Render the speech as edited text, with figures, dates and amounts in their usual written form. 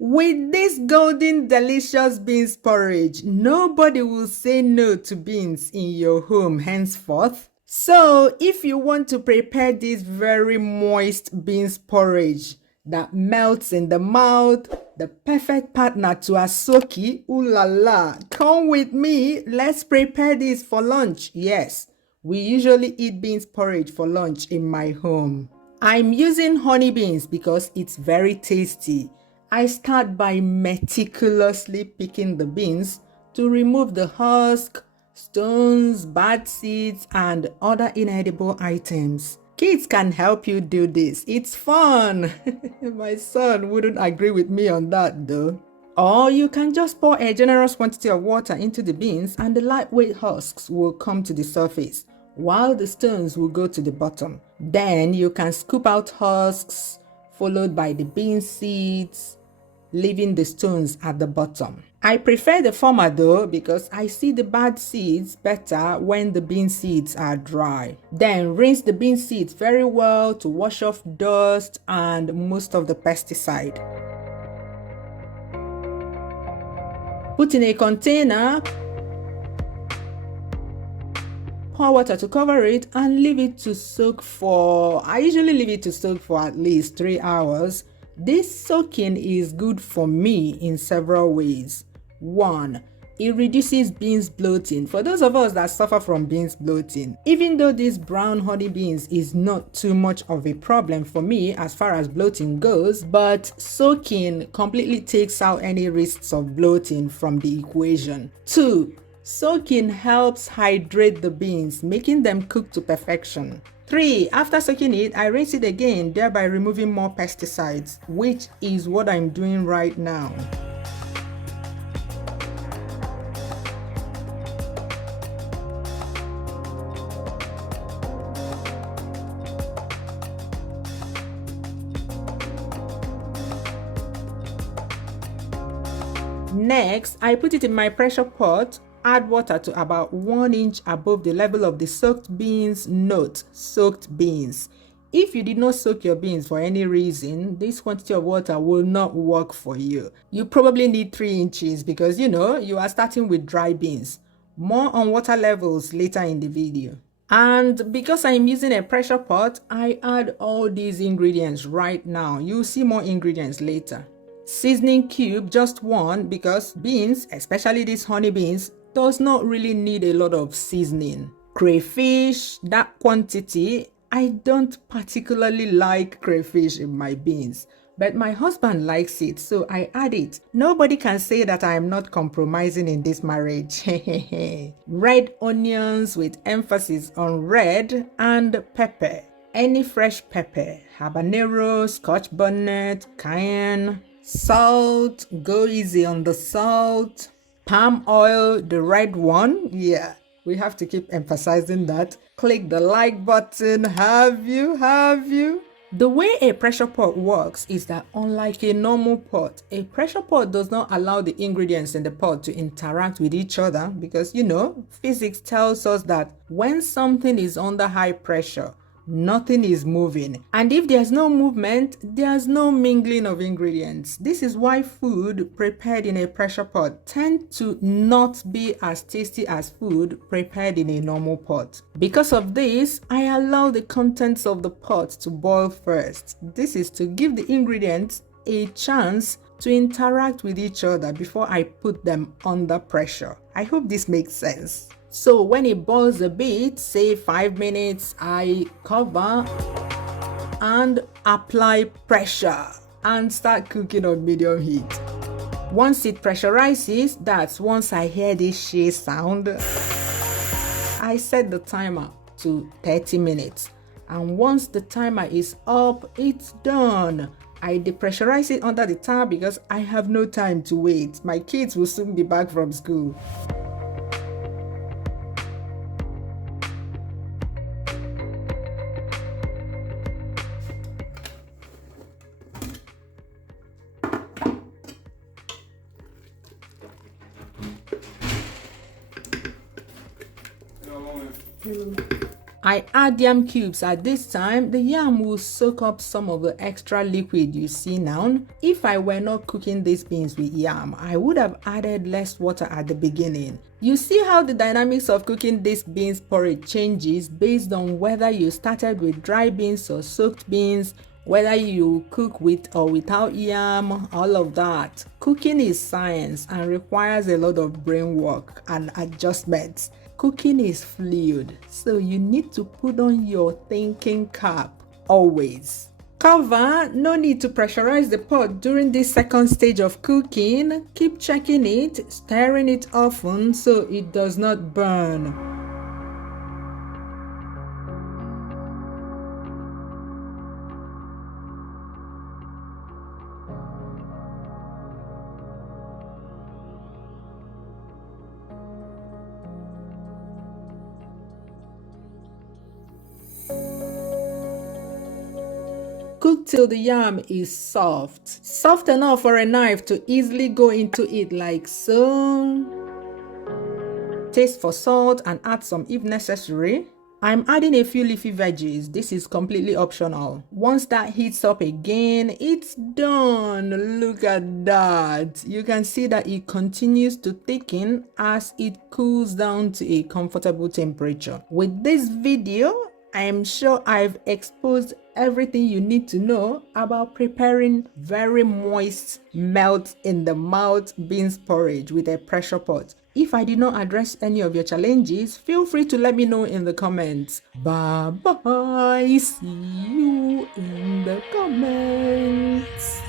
With this golden delicious beans porridge, nobody will say no to beans in your home henceforth. So if you want to prepare this very moist beans porridge that melts in the mouth, the perfect partner to a soki, ooh la la, come with me, let's prepare this for lunch. Yes, we usually eat beans porridge for lunch in my home. I'm using honey beans because it's very tasty. I start by meticulously picking the beans to remove the husk, stones, bad seeds, and other inedible items. Kids can help you do this. It's fun. My son wouldn't agree with me on that though. Or you can just pour a generous quantity of water into the beans and the lightweight husks will come to the surface, while the stones will go to the bottom. Then you can scoop out husks, followed by the bean seeds, leaving the stones at the bottom. I prefer the former though because I see the bad seeds better when the bean seeds are dry. Then rinse the bean seeds very well to wash off dust and most of the pesticide. Put in a container, pour water to cover it and leave it to soak for, I usually leave it to soak for at least 3 hours. This soaking is good for me in several ways. 1. It reduces beans bloating. For those of us that suffer from beans bloating, even though this brown honey beans is not too much of a problem for me as far as bloating goes, but soaking completely takes out any risks of bloating from the equation. 2. Soaking helps hydrate the beans, making them cook to perfection. 3. After soaking it, I rinse it again, thereby removing more pesticides, which is what I'm doing right now. Next, I put it in my pressure pot. Add water to about 1 inch above the level of the soaked beans. Note, soaked beans. If you did not soak your beans for any reason, this quantity of water will not work for you. You probably need 3 inches because you are starting with dry beans. More on water levels later in the video. And because I'm using a pressure pot, I add all these ingredients right now. You'll see more ingredients later. Seasoning cube, just 1, because beans, especially these honey beans, does not really need a lot of seasoning. Crayfish, that quantity. I don't particularly like crayfish in my beans, but my husband likes it, so I add it. Nobody can say that I am not compromising in this marriage. Red onions with emphasis on red, and pepper. Any fresh pepper, habanero, scotch bonnet, cayenne. Salt, go easy on the salt. Palm oil, the red one. Yeah, we have to keep emphasizing that. Click the like button. Have you? The way a pressure pot works is that unlike a normal pot, a pressure pot does not allow the ingredients in the pot to interact with each other because, physics tells us that when something is under high pressure, nothing is moving. And if there's no movement, there's no mingling of ingredients. This is why food prepared in a pressure pot tend to not be as tasty as food prepared in a normal pot. Because of this, I allow the contents of the pot to boil first. This is to give the ingredients a chance to interact with each other before I put them under pressure. I hope this makes sense. So when it boils a bit, say 5 minutes, I cover and apply pressure and start cooking on medium heat. Once it pressurizes, that's once I hear this shea sound, I set the timer to 30 minutes. And once the timer is up, it's done. I depressurize it under the tap because I have no time to wait. My kids will soon be back from school. I add yam cubes at this time. The yam will soak up some of the extra liquid you see now. If I were not cooking these beans with yam, I would have added less water at the beginning. You see how the dynamics of cooking this beans porridge changes based on whether you started with dry beans or soaked beans, whether you cook with or without yam, all of that. Cooking is science and requires a lot of brain work and adjustments. Cooking is fluid, so you need to put on your thinking cap always. Cover, no need to pressurize the pot during this second stage of cooking. Keep checking it, stirring it often so it does not burn. Cook till the yam is soft. Soft enough for a knife to easily go into it like so. Taste for salt and add some if necessary. I'm adding a few leafy veggies. This is completely optional. Once that heats up again, it's done. Look at that. You can see that it continues to thicken as it cools down to a comfortable temperature. With this video, I am sure I've exposed everything you need to know about preparing very moist, melt in the mouth beans porridge with a pressure pot. If I did not address any of your challenges, feel free to let me know in the comments. Bye bye. See you in the comments.